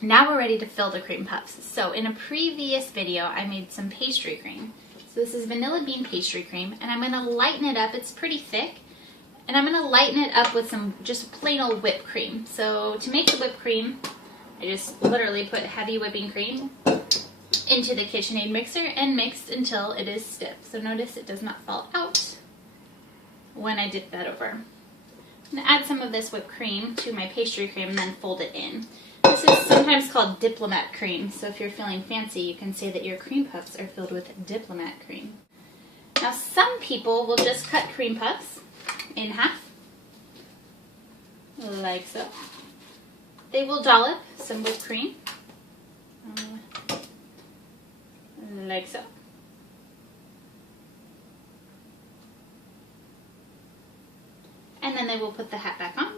Now we're ready to fill the cream puffs. So in a previous video, I made some pastry cream. So this is vanilla bean pastry cream, and I'm gonna lighten it up. It's pretty thick, and I'm gonna lighten it up with some just plain old whipped cream. So to make the whipped cream, I just literally put heavy whipping cream into the KitchenAid mixer and mixed until it is stiff. So notice it does not fall out when I dip that over. I'm gonna add some of this whipped cream to my pastry cream and then fold it in. This is sometimes called diplomat cream, so if you're feeling fancy, you can say that your cream puffs are filled with diplomat cream. Now some people will just cut cream puffs in half, like so. They will dollop some whipped cream, like so. And then they will put the hat back on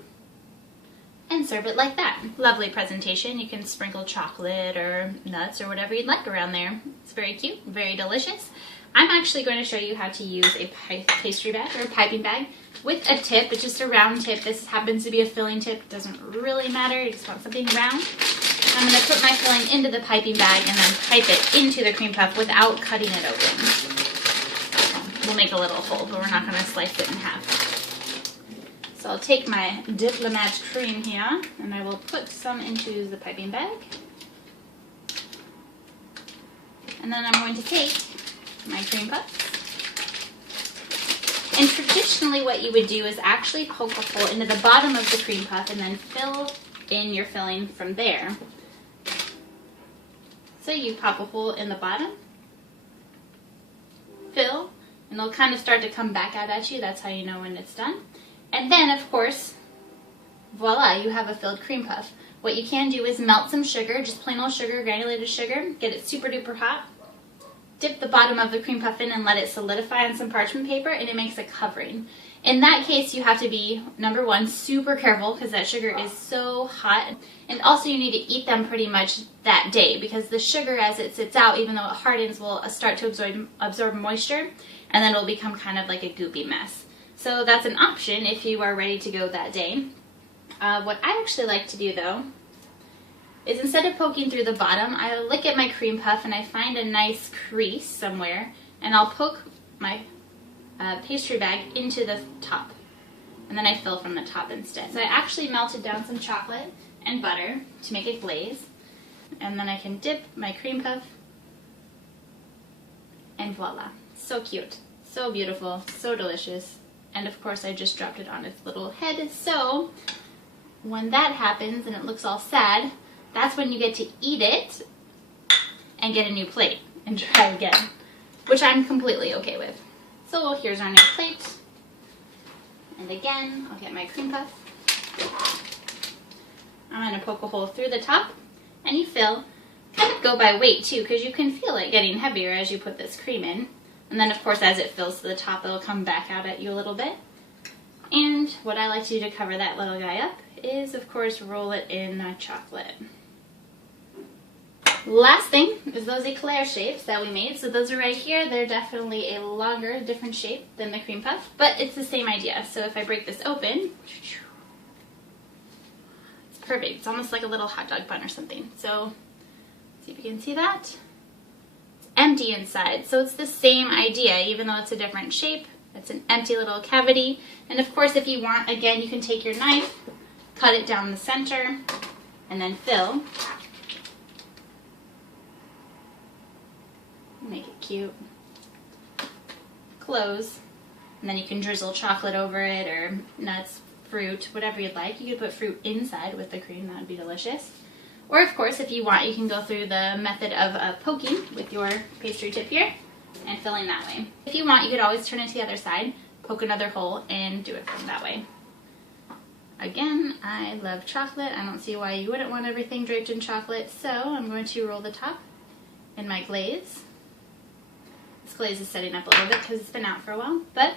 and serve it like that. Lovely presentation. You can sprinkle chocolate or nuts or whatever you'd like around there. It's very cute, very delicious. I'm actually going to show you how to use a pastry bag or a piping bag with a tip. It's just a round tip. This happens to be a filling tip. It doesn't really matter. You just want something round. I'm going to put my filling into the piping bag and then pipe it into the cream puff without cutting it open. We'll make a little hole, but we're not going to slice it in half. So I'll take my diplomat cream here and I will put some into the piping bag. And then I'm going to take my cream puffs. And traditionally what you would do is actually poke a hole into the bottom of the cream puff and then fill in your filling from there. So you pop a hole in the bottom, fill, and it'll kind of start to come back out at you. That's how you know when it's done. And then, of course, voila, you have a filled cream puff. What you can do is melt some sugar, just plain old sugar, granulated sugar, get it super duper hot, dip the bottom of the cream puff in and let it solidify on some parchment paper, and it makes a covering. In that case, you have to be, number one, super careful because that sugar is so hot. And also you need to eat them pretty much that day because the sugar, as it sits out, even though it hardens, will start to absorb moisture, and then it'll become kind of like a goopy mess. So that's an option if you are ready to go that day. What I actually like to do though, is instead of poking through the bottom, I look at my cream puff and I find a nice crease somewhere, and I'll poke my pastry bag into the top. And then I fill from the top instead. So I actually melted down some chocolate and butter to make a glaze. And then I can dip my cream puff, and voila. So cute, so beautiful, so delicious. And of course I just dropped it on its little head. So when that happens and it looks all sad, that's when you get to eat it and get a new plate and try again, which I'm completely okay with. So here's our new plate. And again, I'll get my cream puff. I'm going to poke a hole through the top, and you fill. Kind of go by weight too, because you can feel it getting heavier as you put this cream in. And then, of course, as it fills to the top, it'll come back out at you a little bit. And what I like to do to cover that little guy up is, of course, roll it in chocolate. Last thing is those Eclair shapes that we made. So those are right here. They're definitely a longer, different shape than the cream puff, but it's the same idea. So if I break this open, it's perfect. It's almost like a little hot dog bun or something. So see if you can see that. Empty inside, so it's the same idea, even though it's a different shape. It's an empty little cavity. And of course, if you want, again, you can take your knife, cut it down the center, and then fill. Make it cute. Close, and then you can drizzle chocolate over it, or nuts, fruit, whatever you'd like. You could put fruit inside with the cream, that would be delicious. Or of course, if you want, you can go through the method of poking with your pastry tip here and filling that way. If you want, you could always turn it to the other side, poke another hole, and do it from that way. Again, I love chocolate. I don't see why you wouldn't want everything draped in chocolate, so I'm going to roll the top in my glaze. This glaze is setting up a little bit because it's been out for a while, but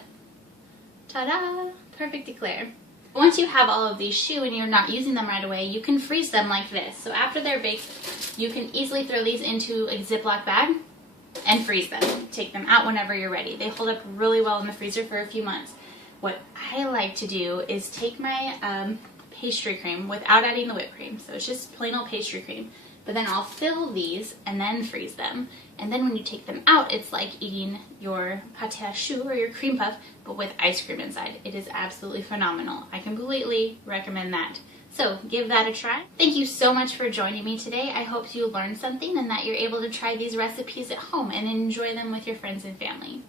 ta-da! Perfect Eclair. Once you have all of these shoo and you're not using them right away, you can freeze them like this. So after they're baked, you can easily throw these into a Ziploc bag and freeze them. Take them out whenever you're ready. They hold up really well in the freezer for a few months. What I like to do is take my pastry cream without adding the whipped cream. So it's just plain old pastry cream. But then I'll fill these and then freeze them. And then when you take them out, it's like eating your pâte à choux or your cream puff, but with ice cream inside. It is absolutely phenomenal. I completely recommend that. So give that a try. Thank you so much for joining me today. I hope you learned something and that you're able to try these recipes at home and enjoy them with your friends and family.